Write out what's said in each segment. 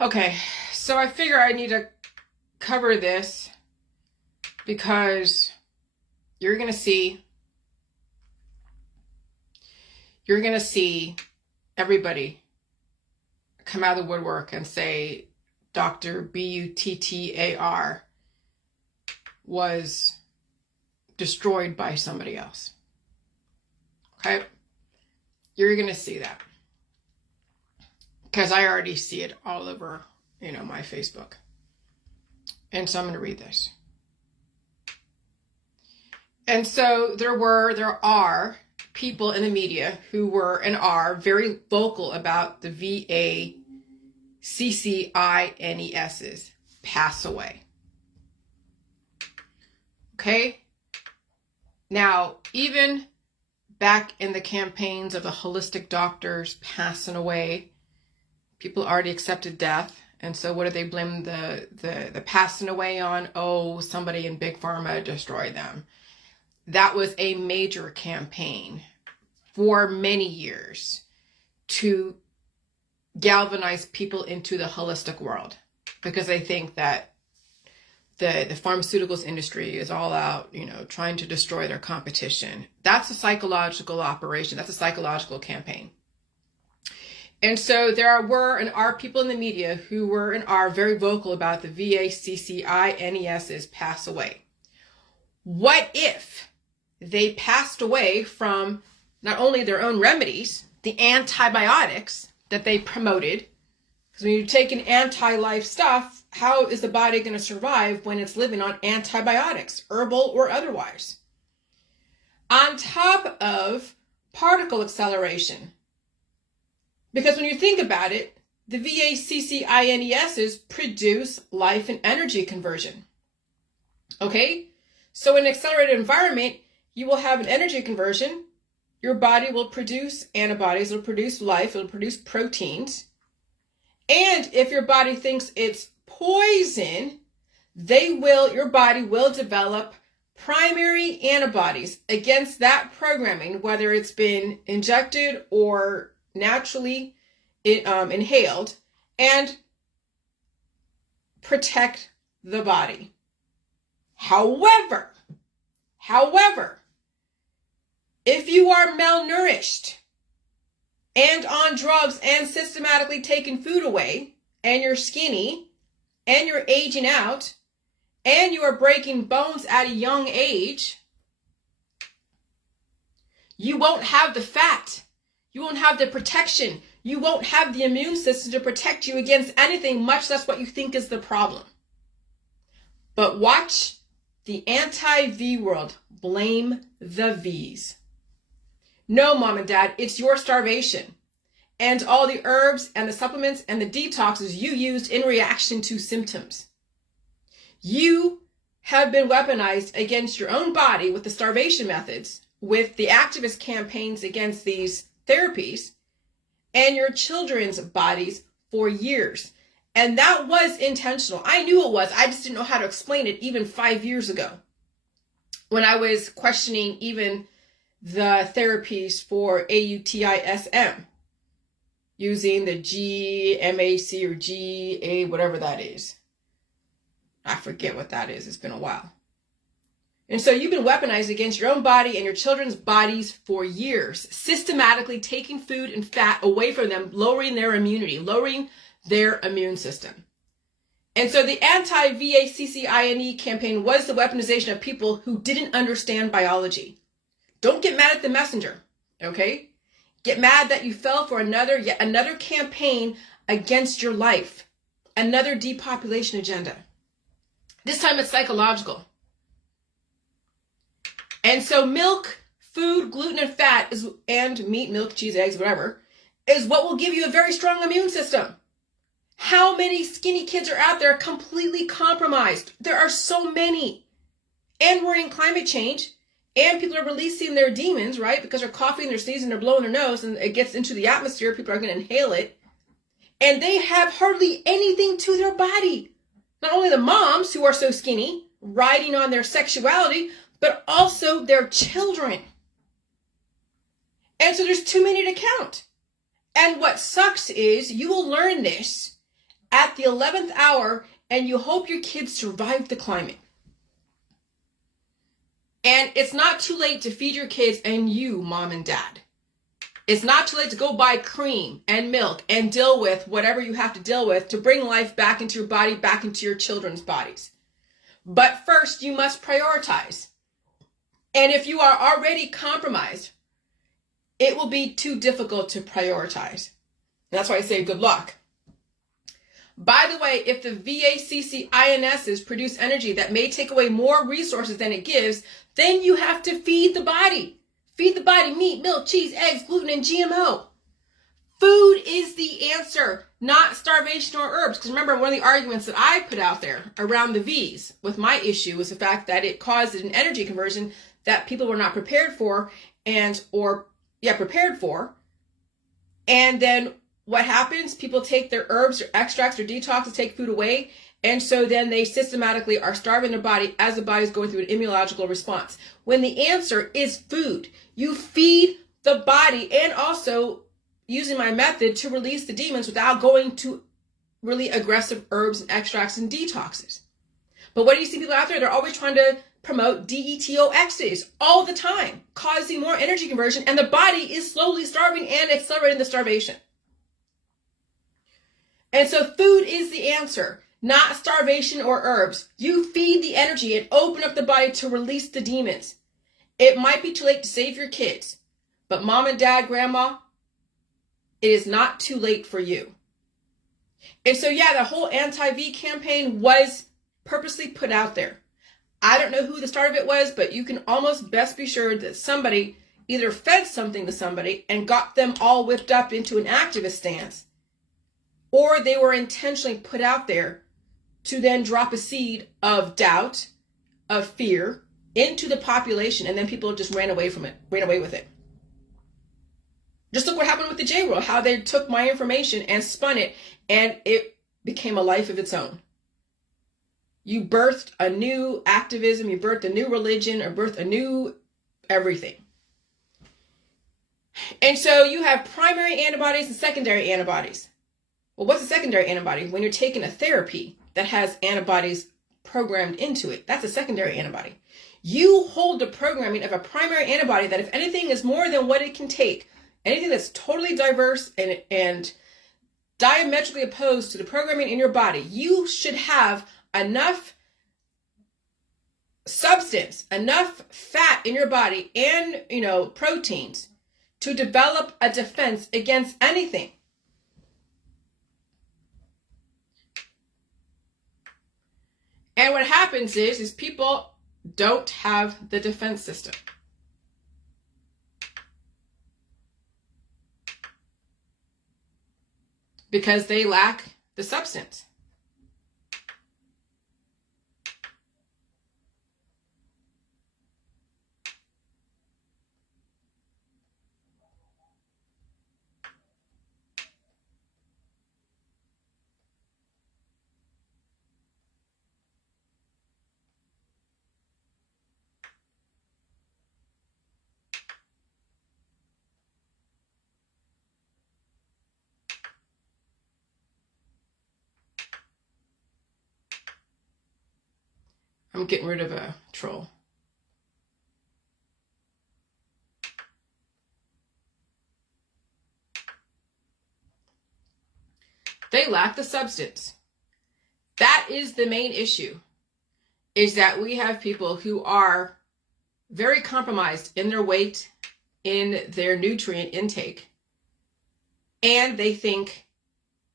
Okay, so I figure I need to cover this because you're going to see everybody come out of the woodwork and say Dr. Buttar was destroyed by somebody else. Okay? You're going to see that. Because I already see it all over, my Facebook. And so I'm going to read this. And so there are people in the media who were and are very vocal about the VACCINES's pass away. Okay? Now, even back in the campaigns of the holistic doctors passing away, people already accepted death. And so what do they blame the passing away on? Oh, somebody in Big Pharma destroyed them. That was a major campaign for many years to galvanize people into the holistic world, because they think that the pharmaceuticals industry is all out, trying to destroy their competition. That's a psychological operation. That's a psychological campaign. And so there were and are people in the media who were and are very vocal about the VACCINES's pass away. What if they passed away from not only their own remedies, the antibiotics that they promoted? Because when you take an anti-life stuff, how is the body going to survive when it's living on antibiotics, herbal or otherwise? On top of particle acceleration. Because when you think about it, the VACCINES's produce life and energy conversion. Okay? So in an accelerated environment, you will have an energy conversion. Your body will produce antibodies, it'll produce life, it'll produce proteins. And if your body thinks it's poison, your body will develop primary antibodies against that programming, whether it's been injected or naturally inhaled, and protect the body. However, if you are malnourished and on drugs and systematically taking food away, and you're skinny and you're aging out and you are breaking bones at a young age, you won't have the fat. You won't have the protection. You won't have the immune system to protect you against anything, much less what you think is the problem. But watch the anti-V world blame the V's. No, mom and dad, it's your starvation and all the herbs and the supplements and the detoxes you used in reaction to symptoms. You have been weaponized against your own body with the starvation methods, with the activist campaigns against these therapies, and your children's bodies for years. And that was intentional. I knew it was. I just didn't know how to explain it even 5 years ago, when I was questioning even the therapies for autism, using the GMAC or GA, whatever that is. I forget what that is. It's been a while. And so you've been weaponized against your own body and your children's bodies for years, systematically taking food and fat away from them, lowering their immunity, lowering their immune system. And so the anti-VACCINE campaign was the weaponization of people who didn't understand biology. Don't get mad at the messenger, okay? Get mad that you fell for yet another campaign against your life, another depopulation agenda. This time it's psychological. And so milk, food, gluten, and fat, and meat, milk, cheese, eggs, whatever, is what will give you a very strong immune system. How many skinny kids are out there completely compromised? There are so many. And we're in climate change, and people are releasing their demons, right? Because they're coughing, they're sneezing, they're blowing their nose, and it gets into the atmosphere. People are going to inhale it. And they have hardly anything to their body. Not only the moms who are so skinny, riding on their sexuality, but also their children. And so there's too many to count. And what sucks is you will learn this at the 11th hour, and you hope your kids survive the climate. And it's not too late to feed your kids and you, mom and dad. It's not too late to go buy cream and milk and deal with whatever you have to deal with to bring life back into your body, back into your children's bodies. But first, you must prioritize. And if you are already compromised, it will be too difficult to prioritize. And that's why I say good luck. By the way, if the VACCINSs produce energy that may take away more resources than it gives, then you have to feed the body. Feed the body meat, milk, cheese, eggs, gluten, and GMO. Food is the answer, not starvation or herbs. Because remember, one of the arguments that I put out there around the V's with my issue was the fact that it caused an energy conversion that people were not prepared for, prepared for. And then what happens? People take their herbs or extracts or detox to take food away. And so then they systematically are starving their body as the body is going through an immunological response. When the answer is food, you feed the body, and also using my method to release the demons without going to really aggressive herbs and extracts and detoxes. But what do you see people out there? They're always trying to promote DETOXs all the time, causing more energy conversion, and the body is slowly starving and accelerating the starvation. And so food is the answer, not starvation or herbs. You feed the energy and open up the body to release the demons. It might be too late to save your kids, but mom and dad, grandma, it is not too late for you. And so, the whole anti-V campaign was purposely put out there. I don't know who the start of it was, but you can almost best be sure that somebody either fed something to somebody and got them all whipped up into an activist stance, or they were intentionally put out there to then drop a seed of doubt, of fear into the population, and then people just ran away with it. Just look what happened with the J World, how they took my information and spun it, and it became a life of its own. You birthed a new activism, you birthed a new religion, or birthed a new everything. And so you have primary antibodies and secondary antibodies. Well, what's a secondary antibody? When you're taking a therapy that has antibodies programmed into it, that's a secondary antibody. You hold the programming of a primary antibody that, if anything is more than what it can take, anything that's totally diverse and diametrically opposed to the programming in your body, you should have enough substance, enough fat in your body and, proteins to develop a defense against anything. And what happens is people don't have the defense system. Because they lack the substance. I'm getting rid of a troll. They lack the substance. That is the main issue, is that we have people who are very compromised in their weight, in their nutrient intake, and they think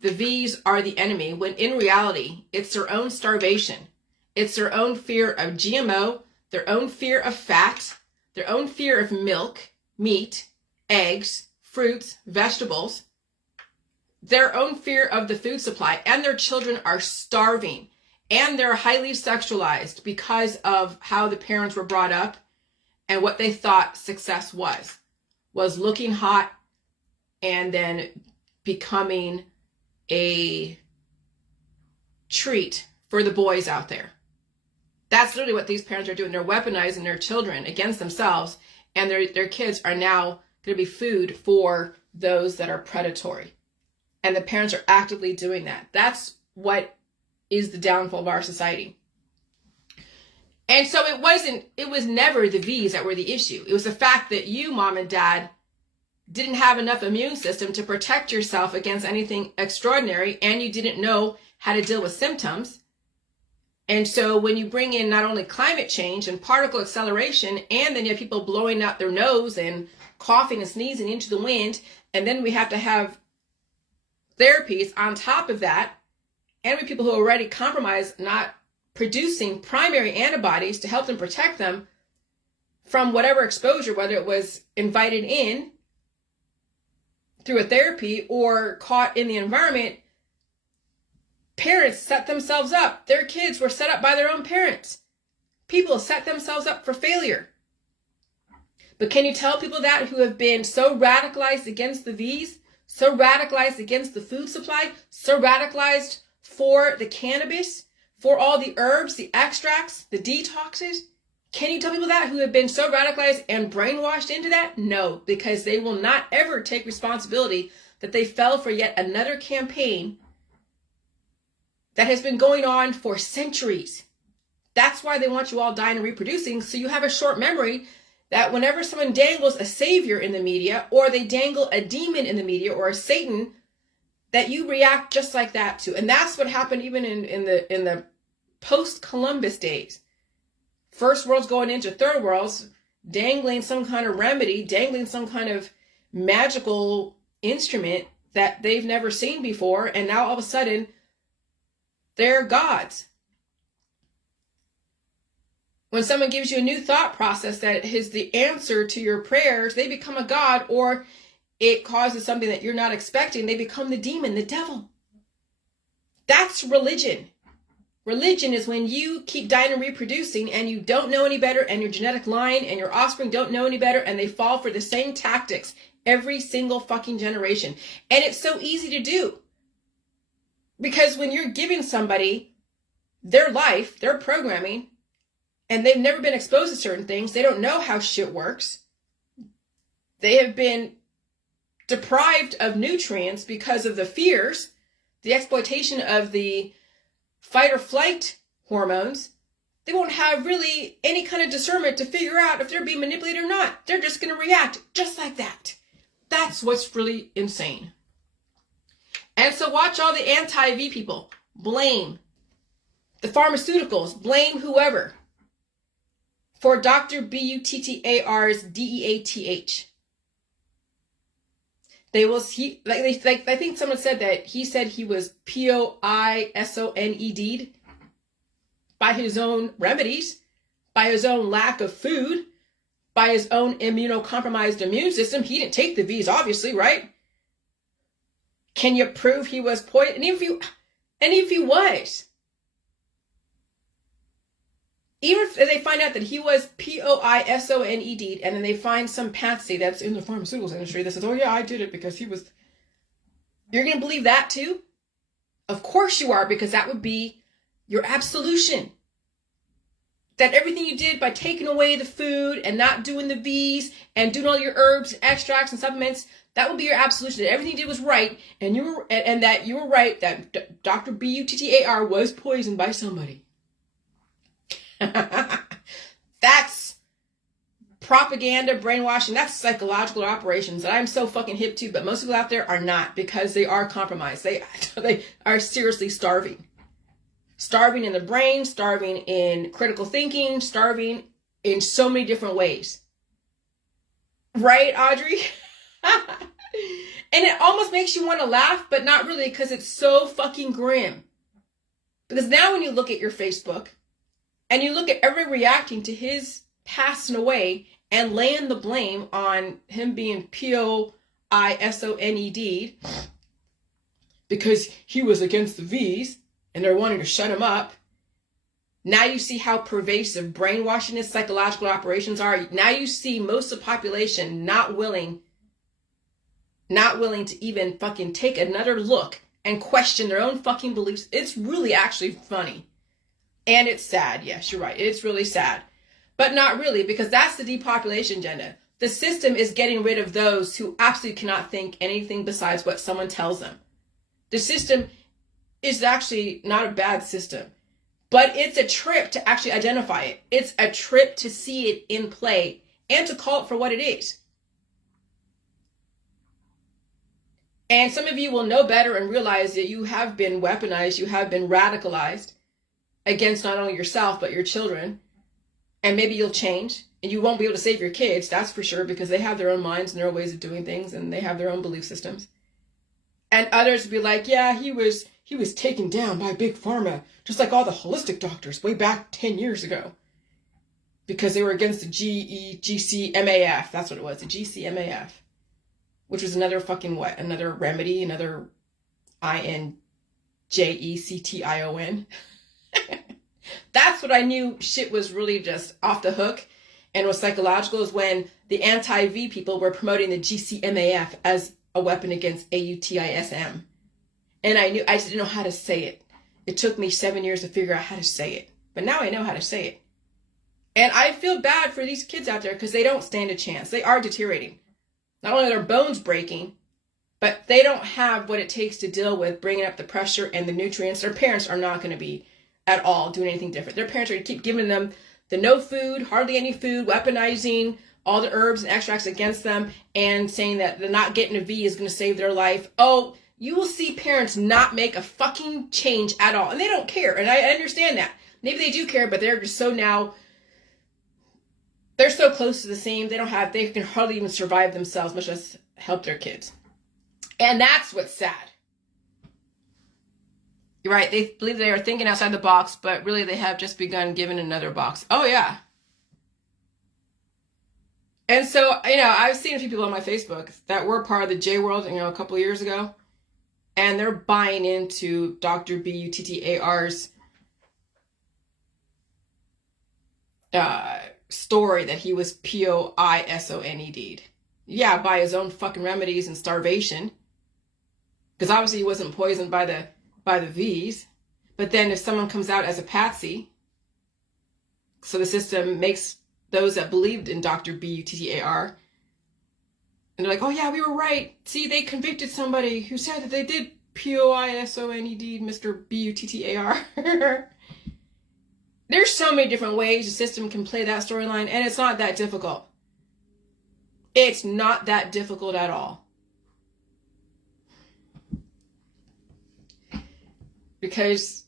the V's are the enemy, when in reality, it's their own starvation. It's their own fear of GMO, their own fear of fat, their own fear of milk, meat, eggs, fruits, vegetables, their own fear of the food supply, and their children are starving, and they're highly sexualized because of how the parents were brought up and what they thought success was looking hot and then becoming a treat for the boys out there. That's literally what these parents are doing. They're weaponizing their children against themselves, and their kids are now going to be food for those that are predatory. And the parents are actively doing that. That's what is the downfall of our society. And so it was never the V's that were the issue. It was the fact that you, mom and dad, didn't have enough immune system to protect yourself against anything extraordinary, and you didn't know how to deal with symptoms. And so when you bring in not only climate change and particle acceleration, and then you have people blowing out their nose and coughing and sneezing into the wind, and then we have to have therapies on top of that, and we have people who are already compromised, not producing primary antibodies to help them protect them from whatever exposure, whether it was invited in through a therapy or caught in the environment. Parents set themselves up. Their kids were set up by their own parents. People set themselves up for failure. But can you tell people that who have been so radicalized against the V's, so radicalized against the food supply, so radicalized for the cannabis, for all the herbs, the extracts, the detoxes? Can you tell people that who have been so radicalized and brainwashed into that? No, because they will not ever take responsibility that they fell for yet another campaign that has been going on for centuries. That's why they want you all dying and reproducing, so you have a short memory that whenever someone dangles a savior in the media, or they dangle a demon in the media, or a Satan, that you react just like that too. And that's what happened even in the post-Columbus days. First world's going into third worlds, dangling some kind of remedy, dangling some kind of magical instrument that they've never seen before, and now all of a sudden, they're gods. When someone gives you a new thought process that is the answer to your prayers, they become a god, or it causes something that you're not expecting. They become the demon, the devil. That's religion. Religion is when you keep dying and reproducing and you don't know any better, and your genetic line and your offspring don't know any better, and they fall for the same tactics every single fucking generation. And it's so easy to do. Because when you're giving somebody their life, their programming, and they've never been exposed to certain things, they don't know how shit works. They have been deprived of nutrients because of the fears, the exploitation of the fight or flight hormones. They won't have really any kind of discernment to figure out if they're being manipulated or not. They're just going to react just like that. That's what's really insane. And so watch all the anti-V people blame the pharmaceuticals, blame whoever for Dr. Buttar's DEATH. They will, I think someone said that he said he was POISONED'd by his own remedies, by his own lack of food, by his own immunocompromised immune system. He didn't take the V's, obviously, right? Can you prove he was poisoned? And if he was, even if they find out that he was POISONED'd, and then they find some patsy that's in the pharmaceuticals industry that says, oh yeah, I did it because he was, you're going to believe that too? Of course you are, because that would be your absolution. That everything you did by taking away the food and not doing the V's and doing all your herbs, extracts, and supplements, that would be your absolution. That everything you did was right, and that you were right, that Dr. Buttar was poisoned by somebody. That's propaganda, brainwashing. That's psychological operations that I'm so fucking hip to, but most people out there are not, because they are compromised. They are seriously starving. Starving in the brain, starving in critical thinking, starving in so many different ways. Right, Audrey? And it almost makes you want to laugh, but not really, because it's so fucking grim. Because now when you look at your Facebook, and you look at everyone reacting to his passing away and laying the blame on him being POISONED because he was against the V's and they're wanting to shut him up. Now you see how pervasive brainwashing and psychological operations are. Now you see most of the population not willing to even fucking take another look and question their own fucking beliefs. It's really actually funny. And it's sad. Yes, you're right. It's really sad. But not really, because that's the depopulation agenda. The system is getting rid of those who absolutely cannot think anything besides what someone tells them. The system is actually not a bad system. But it's a trip to actually identify it. It's a trip to see it in play and to call it for what it is. And some of you will know better and realize that you have been weaponized, you have been radicalized against not only yourself, but your children. And maybe you'll change, and you won't be able to save your kids, that's for sure, because they have their own minds and their own ways of doing things, and they have their own belief systems. And others will be like, yeah, he was taken down by Big Pharma, just like all the holistic doctors way back 10 years ago. Because they were against the GCMAF, that's what it was, the GCMAF. Which was another fucking what? Another remedy, another INJECTION. That's what I knew shit was really just off the hook and was psychological, is when the anti-V people were promoting the GCMAF as a weapon against AUTISM. And I just didn't know how to say it. It took me 7 years to figure out how to say it. But now I know how to say it. And I feel bad for these kids out there because they don't stand a chance. They are deteriorating. Not only are their bones breaking, but they don't have what it takes to deal with bringing up the pressure and the nutrients. Their parents are not going to be at all doing anything different. Their parents are going to keep giving them the no food, hardly any food, weaponizing all the herbs and extracts against them, and saying that the not getting a V is going to save their life. Oh, you will see parents not make a fucking change at all. And they don't care. And I understand that. Maybe they do care, but they're just so now... They're so close to the same, they can hardly even survive themselves, much less help their kids. And that's what's sad. You're right, they believe they are thinking outside the box, but really they have just begun giving another box. Oh, yeah. And so, I've seen a few people on my Facebook that were part of the J World, a couple of years ago, and they're buying into Dr. Buttar's story that he was poisoned. Yeah, by his own fucking remedies and starvation. Because obviously he wasn't poisoned by the V's. But then if someone comes out as a patsy, so the system makes those that believed in Dr. Buttar, and they're like, oh yeah, we were right. See, they convicted somebody who said that they did poisoned Mr. Buttar. There's so many different ways the system can play that storyline, and it's not that difficult. It's not that difficult at all. Because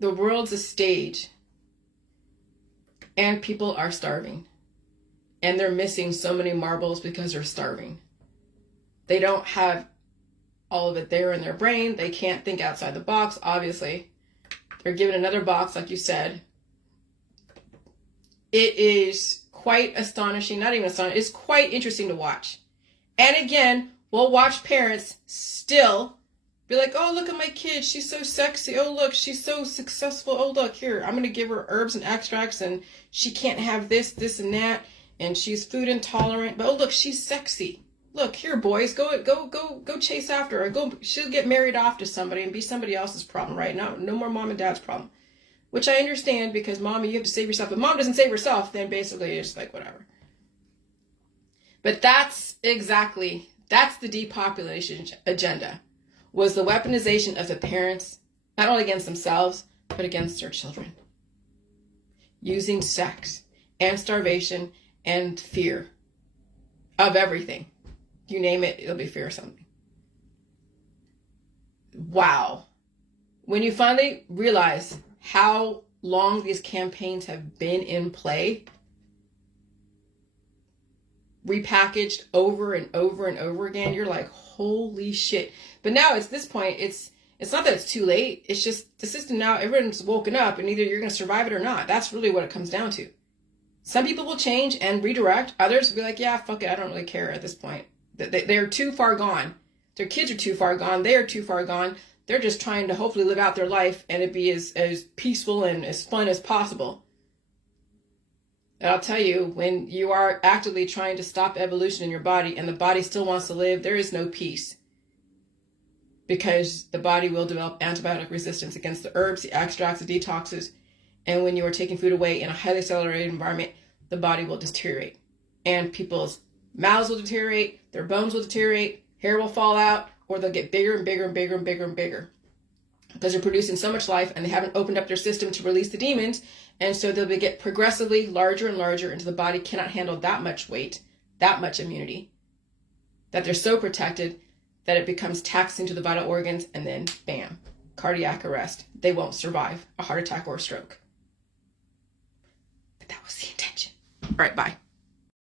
the world's a stage, and people are starving. And they're missing so many marbles because they're starving. They don't have all of it there in their brain. They can't think outside the box, obviously. They're given another box, like you said. It is quite astonishing, not even astonishing, it's quite interesting to watch. And again, we'll watch parents still be like, oh, look at my kid, she's so sexy. Oh, look, she's so successful. Oh, look, here, I'm going to give her herbs and extracts, and she can't have this, this, and that, and she's food intolerant. But oh, look, she's sexy. Look, here, boys, go chase after her. She'll get married off to somebody and be somebody else's problem, right? No more mom and dad's problem. Which I understand, because mommy, you have to save yourself. If mom doesn't save herself, then basically it's like whatever. But that's the depopulation agenda, was the weaponization of the parents, not only against themselves, but against their children. Using sex and starvation and fear of everything. You name it, it'll be fear of something. Wow. When you finally realize how long these campaigns have been in play, repackaged over and over and over again, you're like, holy shit. But now it's this point, it's not that it's too late. It's just the system now, everyone's woken up, and either you're going to survive it or not. That's really what it comes down to. Some people will change and redirect. Others will be like, yeah, fuck it, I don't really care at this point. They're too far gone. Their kids are too far gone. They are too far gone. They're just trying to hopefully live out their life and it be as peaceful and as fun as possible. And I'll tell you, when you are actively trying to stop evolution in your body and the body still wants to live, there is no peace. Because the body will develop antibiotic resistance against the herbs, the extracts, the detoxes. And when you are taking food away in a highly accelerated environment, the body will deteriorate. And people's mouths will deteriorate, their bones will deteriorate, hair will fall out, or they'll get bigger and bigger and bigger and bigger and bigger. because they're producing so much life and they haven't opened up their system to release the demons. And so they'll get progressively larger and larger until the body cannot handle that much weight, that much immunity, that they're so protected that it becomes taxing to the vital organs, and then bam, cardiac arrest. They won't survive a heart attack or a stroke. But that was the intention. All right, bye.